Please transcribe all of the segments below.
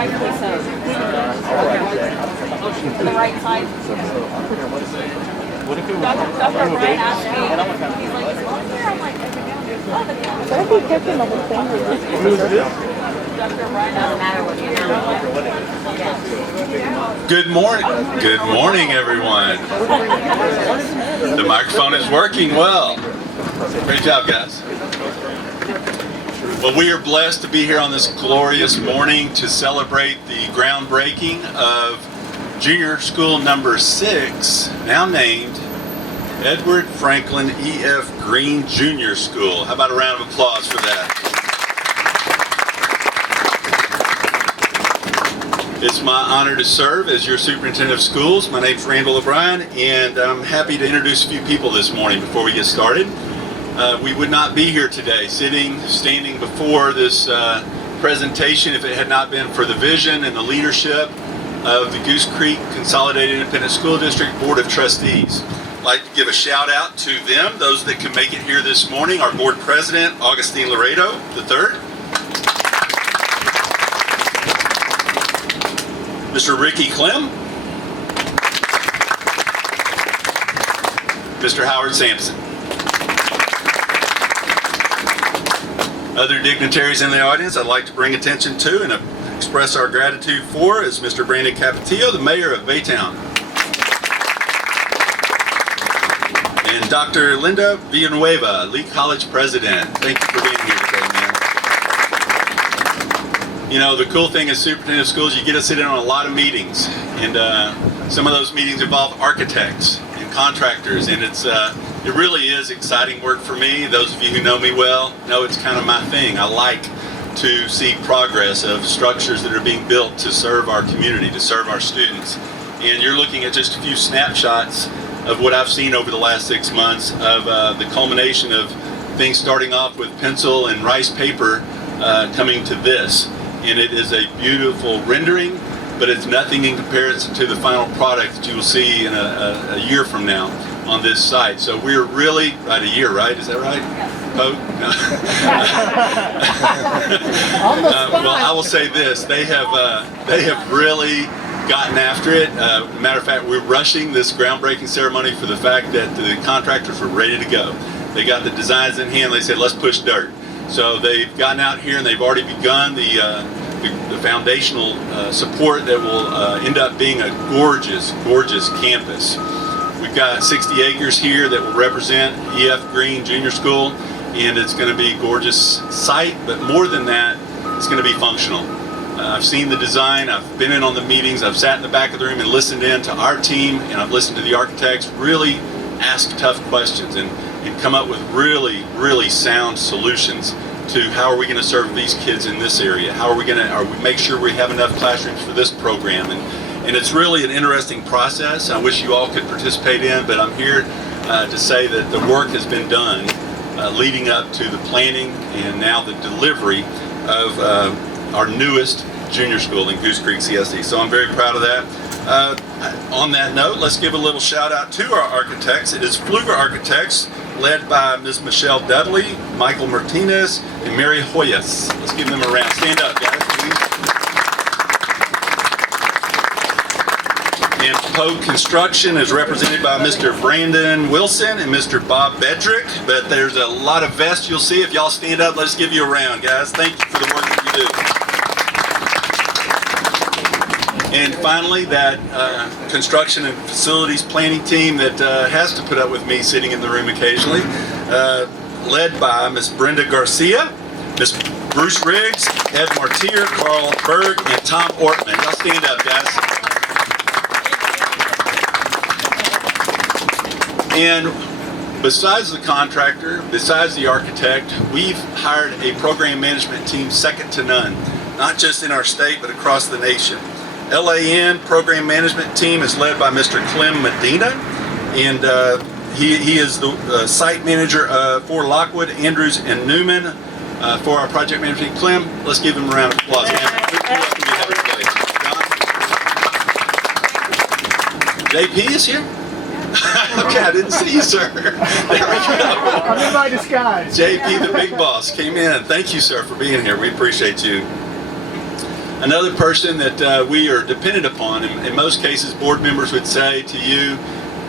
rightfully so. To the right side. Dr. Brian asked me, he's like, is Mom here? I'm like, oh, the camera. Why do you catch him on the phone? Dr. Brian doesn't matter what you Good morning. Good morning, everyone. The microphone is working well. Great job, guys. Well, we are blessed to be here on this glorious morning to celebrate the groundbreaking of junior school number 6, now named Edward Franklin E.F. Greene Junior School. How about a round of applause for that? It's my honor to serve as your superintendent of schools. My name's Randall O'Brien, and I'm happy to introduce a few people this morning before we get started. We would not be here today, standing before this presentation if it had not been for the vision and the leadership of the Goose Creek Consolidated Independent School District Board of Trustees. I'd like to give a shout out to them, those that can make it here this morning. Our board president, Augustine Laredo III. Mr. Ricky Clem. Mr. Howard Sampson. Other dignitaries in the audience I'd like to bring attention to and express our gratitude for is Mr. Brandon Capetillo, the mayor of Baytown. And Dr. Linda Villanueva, Lee College president. Thank you for being here today, man. You know, the cool thing as superintendent of schools, you get to sit in on a lot of meetings. And some of those meetings involve architects and contractors, and it really is exciting work for me. Those of you who know me well know it's kind of my thing. I like to see progress of structures that are being built to serve our community, to serve our students. And you're looking at just a few snapshots of what I've seen over the last 6 months of the culmination of things starting off with pencil and rice paper coming to this. And it is a beautiful rendering, but it's nothing in comparison to the final product that you will see in a year from now on this site. So we're really, right, a year, right? Is that right? Pope? No. Well, I will say this, they have really gotten after it. Matter of fact, we're rushing this groundbreaking ceremony for the fact that the contractors were ready to go. They got the designs in hand, they said, let's push dirt. So they've gotten out here and they've already begun the foundational support that will end up being a gorgeous, gorgeous campus. We've got 60 acres here that will represent E.F. Greene Junior School, and it's going to be a gorgeous site, but more than that, it's going to be functional. I've seen the design, I've been in on the meetings, I've sat in the back of the room and listened in to our team, and I've listened to the architects really ask tough questions and come up with really, really sound solutions to how are we going to serve these kids in this area? How are we make sure we have enough classrooms for this program? And it's really an interesting process. I wish you all could participate in, but I'm here to say that the work has been done leading up to the planning and now the delivery of our newest junior school in Goose Creek CSD. So I'm very proud of that. On that note, let's give a little shout out to our architects. It is Pfluger Architects, led by Ms. Michelle Dudley, Michael Martinez, and Mary Hoyas. Let's give them a round. Stand up, guys, please. And Poe Construction is represented by Mr. Brandon Wilson and Mr. Bob Bedrick. But there's a lot of vests you'll see. If y'all stand up, let's give you a round, guys. Thank you for the work that you do. And finally, that construction and facilities planning team that has to put up with me sitting in the room occasionally, led by Ms. Brenda Garcia, Ms. Bruce Riggs, Ed Martier, Carl Berg, and Tom Ortman. Y'all stand up, guys. And besides the contractor, besides the architect, we've hired a program management team second to none, not just in our state, but across the nation. LAN program management team is led by Mr. Clem Medina, and he is the site manager for Lockwood, Andrews, and Newman for our project management. Clem, let's give him a round of applause. JP is here? Okay, I didn't see you, sir. There we go. I'm in my disguise. JP, the big boss, came in. Thank you, sir, for being here. We appreciate you. Another person that we are dependent upon, in most cases, board members would say to you,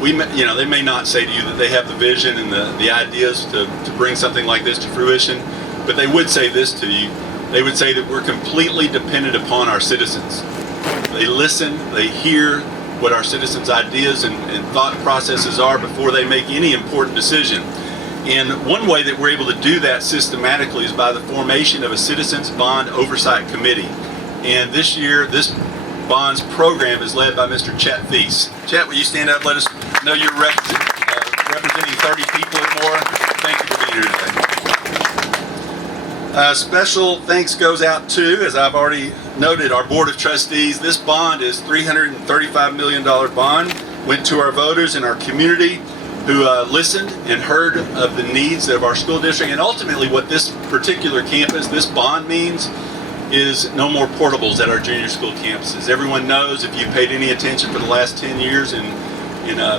they may not say to you that they have the vision and the ideas to bring something like this to fruition, but they would say this to you. They would say that we're completely dependent upon our citizens. They listen, they hear what our citizens' ideas and thought processes are before they make any important decision. And one way that we're able to do that systematically is by the formation of a Citizens Bond Oversight Committee. And this year, this bonds program is led by Mr. Chet Thies. Chet, will you stand up and let us know you're representing 30 people or more? Thank you for being here today. Special thanks goes out to, as I've already noted, our Board of Trustees. This bond is $335 million bond, went to our voters in our community who listened and heard of the needs of our school district. And ultimately what this particular campus, this bond means, is no more portables at our junior school campuses. Everyone knows, if you've paid any attention for the last 10 years in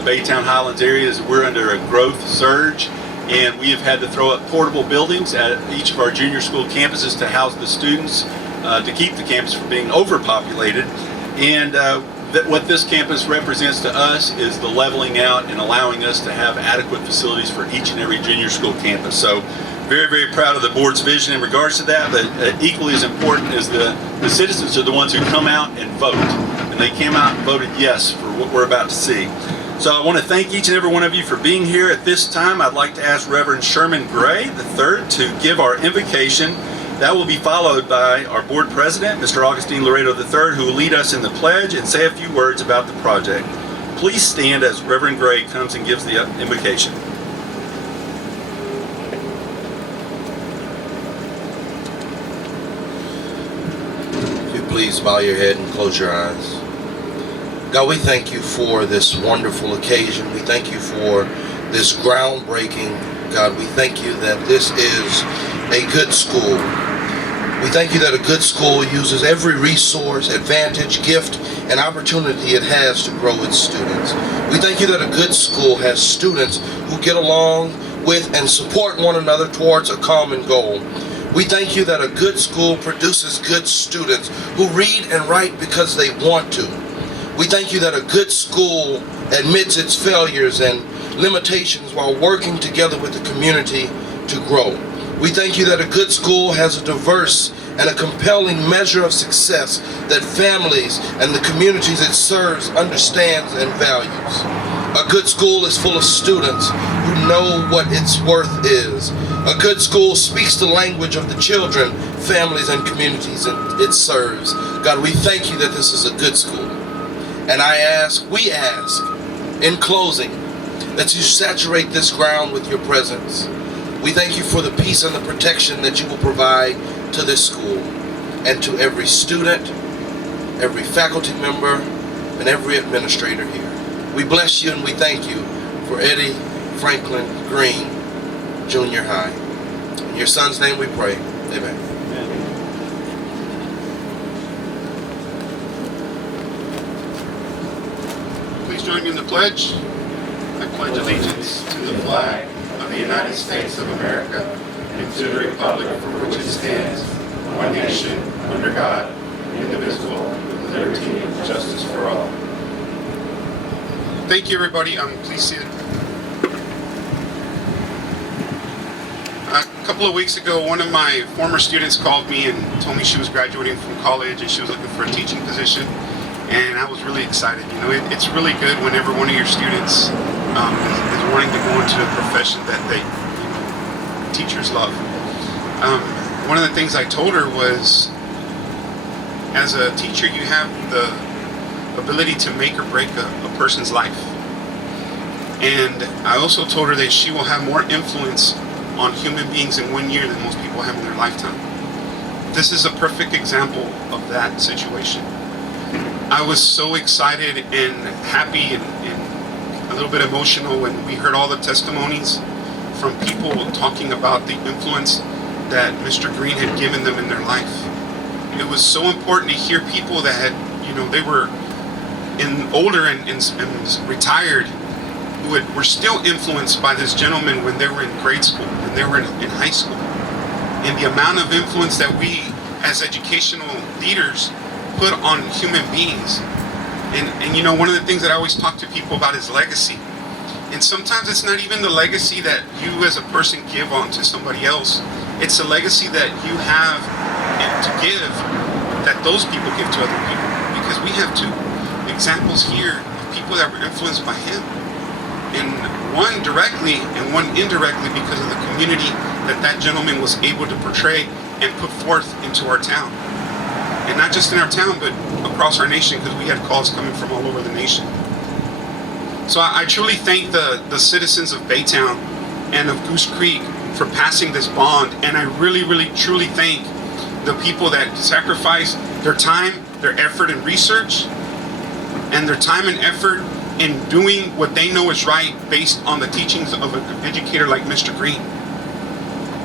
Baytown Highlands areas, we're under a growth surge, and we have had to throw up portable buildings at each of our junior school campuses to house the students, to keep the campus from being overpopulated. And what this campus represents to us is the leveling out and allowing us to have adequate facilities for each and every junior school campus. So very, very proud of the board's vision in regards to that, but equally as important is the citizens are the ones who come out and vote. And they came out and voted yes for what we're about to see. So I want to thank each and every one of you for being here. At this time, I'd like to ask Reverend Sherman Gray III to give our invocation. That will be followed by our board president, Mr. Augustine Laredo III, who will lead us in the pledge and say a few words about the project. Please stand as Reverend Gray comes and gives the invocation. Please bow your head and close your eyes. God, we thank you for this wonderful occasion. We thank you for this groundbreaking. God, we thank you that this is a good school. We thank you that a good school uses every resource, advantage, gift, and opportunity it has to grow its students. We thank you that a good school has students who get along with and support one another towards a common goal. We thank you that a good school produces good students who read and write because they want to. We thank you that a good school admits its failures and limitations while working together with the community to grow. We thank you that a good school has a diverse and a compelling measure of success that families and the communities it serves understands and values. A good school is full of students who know what its worth is. A good school speaks the language of the children, families, and communities it serves. God, we thank you that this is a good school. And we ask, in closing, that you saturate this ground with your presence. We thank you for the peace and the protection that you will provide to this school and to every student, every faculty member, and every administrator here. We bless you and we thank you for Eddie Franklin Greene Junior High. In your son's name we pray. Amen. Please join me in the pledge. I pledge allegiance to the flag of the United States of America and to the republic for which it stands, one nation, under God, indivisible, with liberty and justice for all. Thank you, everybody. Please sit. A couple of weeks ago, one of my former students called me and told me she was graduating from college and she was looking for a teaching position. And I was really excited. You know, it's really good whenever one of your students is wanting to go into a profession that teachers love. One of the things I told her was, as a teacher, you have the ability to make or break a person's life. And I also told her that she will have more influence on human beings in 1 year than most people have in their lifetime. This is a perfect example of that situation. I was so excited and happy and a little bit emotional when we heard all the testimonies from people talking about the influence that Mr. Greene had given them in their life. It was so important to hear people that had, they were older and retired, who were still influenced by this gentleman when they were in grade school, when they were in high school. And the amount of influence that we as educational leaders put on human beings. And you know, one of the things that I always talk to people about is legacy. And sometimes it's not even the legacy that you as a person give on to somebody else. It's the legacy that you have to give that those people give to other people. Because we have two examples here of people that were influenced by him. And one directly and one indirectly because of the community that that gentleman was able to portray and put forth into our town. And not just in our town, but across our nation, because we had calls coming from all over the nation. So I truly thank the citizens of Baytown and of Goose Creek for passing this bond. And I really, really, truly thank the people that sacrifice their time, their effort and research, and their time and effort in doing what they know is right based on the teachings of an educator like Mr. Greene.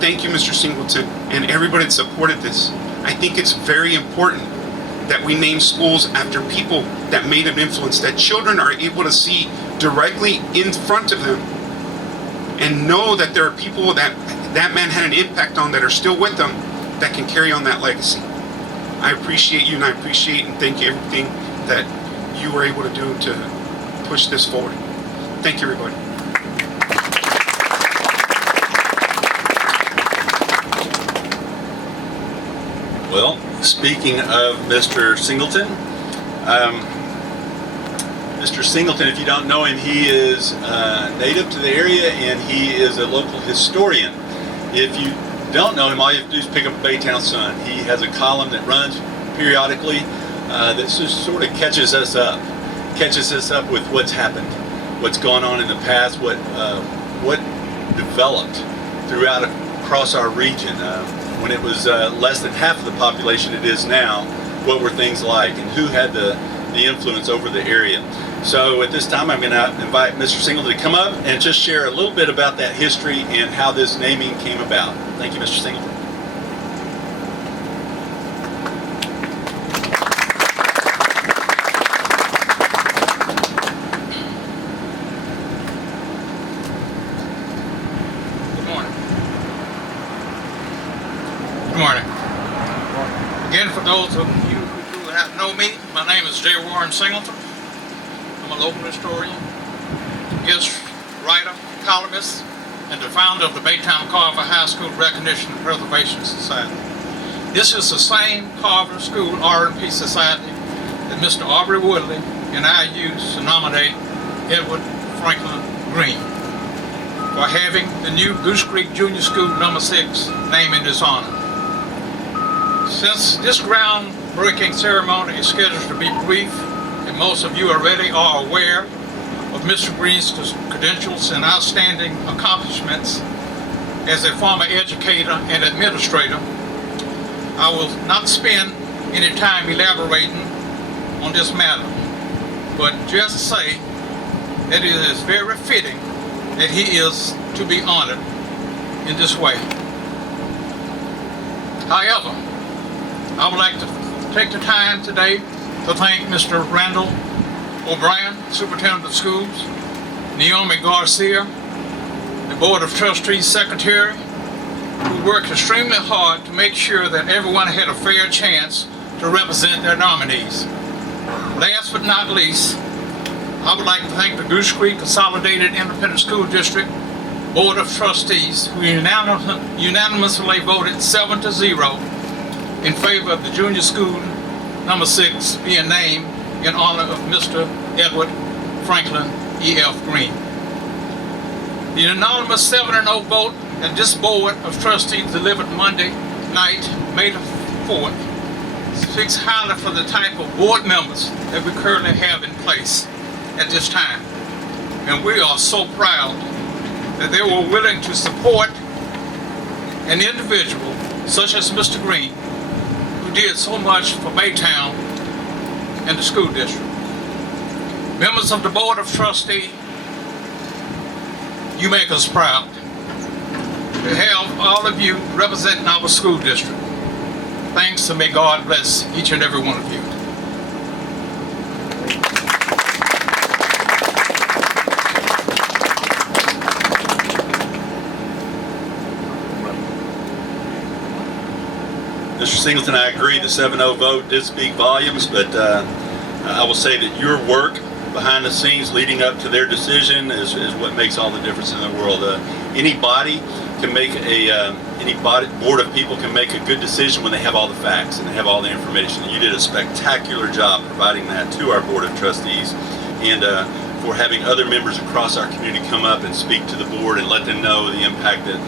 Thank you, Mr. Singleton, and everybody that supported this. I think it's very important that we name schools after people that made an influence, that children are able to see directly in front of them and know that there are people that that man had an impact on that are still with them that can carry on that legacy. I appreciate you, and I appreciate and thank you everything that you were able to do to push this forward. Thank you, everybody. Well, speaking of Mr. Singleton, Mr. Singleton, if you don't know him, he is native to the area and he is a local historian. If you don't know him, all you have to do is pick up Baytown Sun. He has a column that runs periodically that just sort of catches us up with what's happened, what's gone on in the past, what developed throughout across our region. When it was less than half of the population it is now, what were things like and who had the influence over the area. So at this time I'm going to invite Mr. Singleton to come up and just share a little bit about that history and how this naming came about. Thank you, Mr. Singleton. Again, for those of you who have know me, my name is J. Warren Singleton. I'm a local historian, guest writer, columnist, and the founder of the Baytown Carver High School Recognition and Preservation Society. This is the same Carver School R&P Society that Mr. Aubrey Woodley and I used to nominate Edward Franklin Greene for having the new Goose Creek Junior School No. 6 named in his honor. Since this groundbreaking ceremony is scheduled to be brief, and most of you already are aware of Mr. Greene's credentials and outstanding accomplishments as a former educator and administrator, I will not spend any time elaborating on this matter, but just say that it is very fitting that he is to be honored in this way. However, I would like to take the time today to thank Mr. Randall O'Brien, Superintendent of Schools, Naomi Garcia, the Board of Trustees Secretary, who worked extremely hard to make sure that everyone had a fair chance to represent their nominees. Last but not least, I would like to thank the Goose Creek Consolidated Independent School District Board of Trustees, who unanimously voted 7-0 in favor of the junior school No. 6 being named in honor of Mr. Edward Franklin E.F. Greene. The unanimous 7-0 vote that this Board of Trustees delivered Monday night, May the 4th, speaks highly for the type of board members that we currently have in place at this time. And we are so proud that they were willing to support an individual such as Mr. Greene, who did so much for Baytown and the school district. Members of the Board of Trustees, you make us proud to have all of you representing our school district. Thanks, and may God bless each and every one of you. Mr. Singleton, I agree. The 7-0 vote did speak volumes, but I will say that your work behind the scenes leading up to their decision is what makes all the difference in the world. Any body can make board of people can make a good decision when they have all the facts and they have all the information. You did a spectacular job providing that to our board of trustees, and for having other members across our community come up and speak to the board and let them know the impact that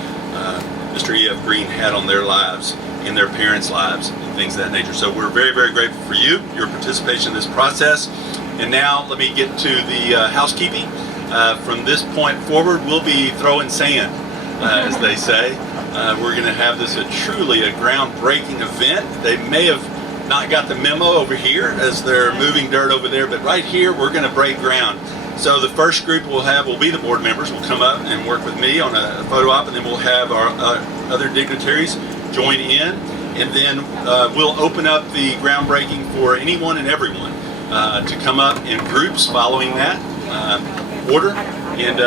Mr. E.F. Greene had on their lives and their parents' lives and things of that nature. So we're very, very grateful for you, your participation in this process. And now let me get to the housekeeping. From this point forward, we'll be throwing sand, as they say. We're going to have this truly a groundbreaking event. They may have not got the memo over here as they're moving dirt over there, but right here we're going to break ground. So the first group we'll have will be the board members. Will come up and work with me on a photo op, and then we'll have our other dignitaries join in, and then we'll open up the groundbreaking for anyone and everyone to come up in groups following that order. And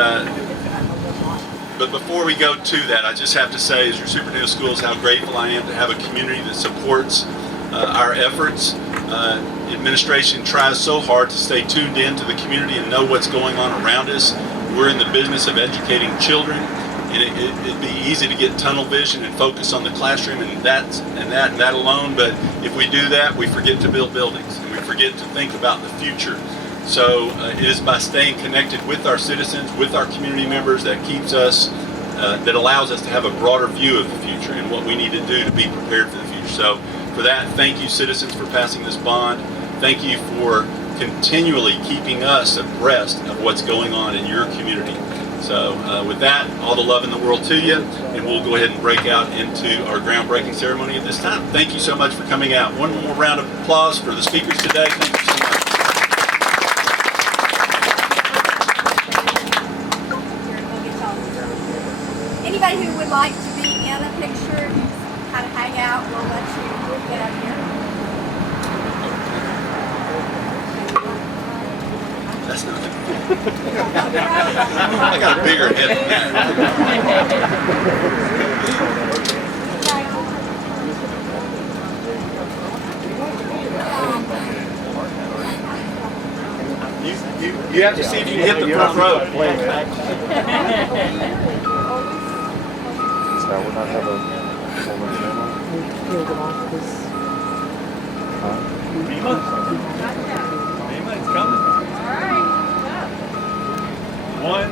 but before we go to that, I just have to say, as your superintendent of schools, how grateful I am to have a community that supports our efforts. Administration tries so hard to stay tuned in to the community and know what's going on around us. We're in the business of educating children, and it'd be easy to get tunnel vision and focus on the classroom and that alone. But if we do that, we forget to build buildings and we forget to think about the future. So it is by staying connected with our citizens, with our community members, that keeps us, that allows us to have a broader view of the future and what we need to do to be prepared for the future. So for that, thank you, citizens, for passing this bond. Thank you for continually keeping us abreast of what's going on in your community. So with that, all the love in the world to you, and we'll go ahead and break out into our groundbreaking ceremony at this time. Thank you so much for coming out. One more round of applause for the speakers today. Thank you so much. Anybody who would like to be in a picture, kind of hang out, we'll let you get up here. That's not it. I got a bigger head than that. You have to see if you can hit the front row. So we'll not have a formal demo. It's coming. All right. 1,